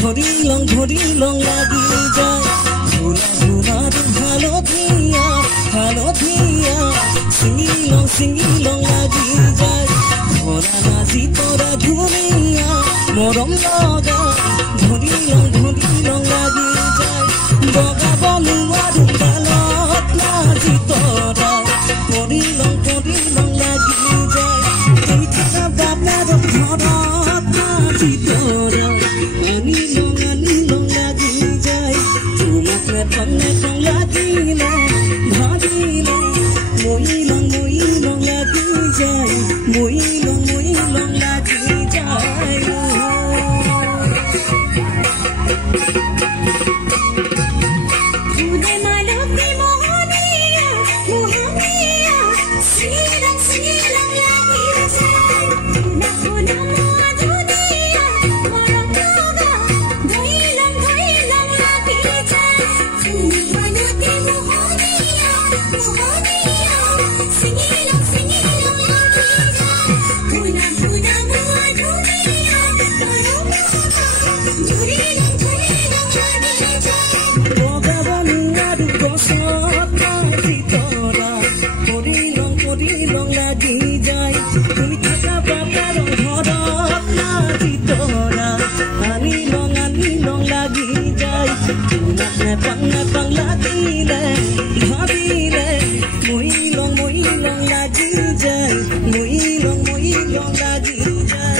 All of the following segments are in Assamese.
ধরি লং লাগি যায় ধুলা ধুলার ভালো দিয়া সিঙি লং লাগি যায় ধরা নাজি তোরা ধুলিয়া মরম লগা ধরি লং লাগি যায় বগা বলুয়া ঢুকালত নাজি তোরা ধরি লং লাগি যায় তুই থাকা বাবার ঘৰত নাজি তোরা আনি লং লাগি যায় তোমাক নেপাং লাগিলে ভাবিলে মই লং লাগি যায় মই লং লাগি যায় Ude malukni mohoniya silang lagi jai nakuna madhuniya morong loga dhailang lagi jai Ude malukni mohoniya silang lagi jai kuna madhuniya morong loga dhailang lagi jai বগা বলুয়া গছত নাজি তোরা ধরি লং লাগি যায় তুই থাকা বাবার ঘৰত নাজি তোরা আনি লং লাগি যায় তোমাক নেপাং লাগিলে ভাবিলে মই লং লাগি যায় মই লং লাগি যায়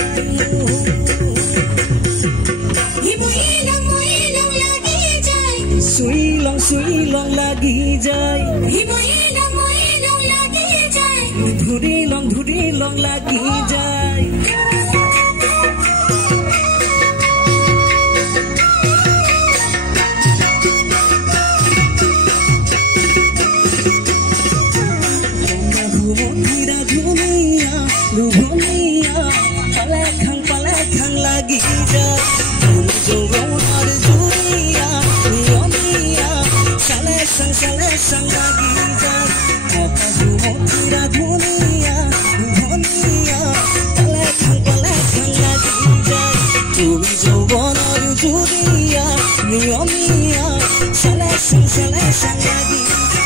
Sui long lagi jai Dhuri long lagi jai Dunia palekang lagi jai Jonggonar dunia Salesang lagi jai Apa dunia palekang lagi jai Tumi jonggonar dunia Salesang lagi jai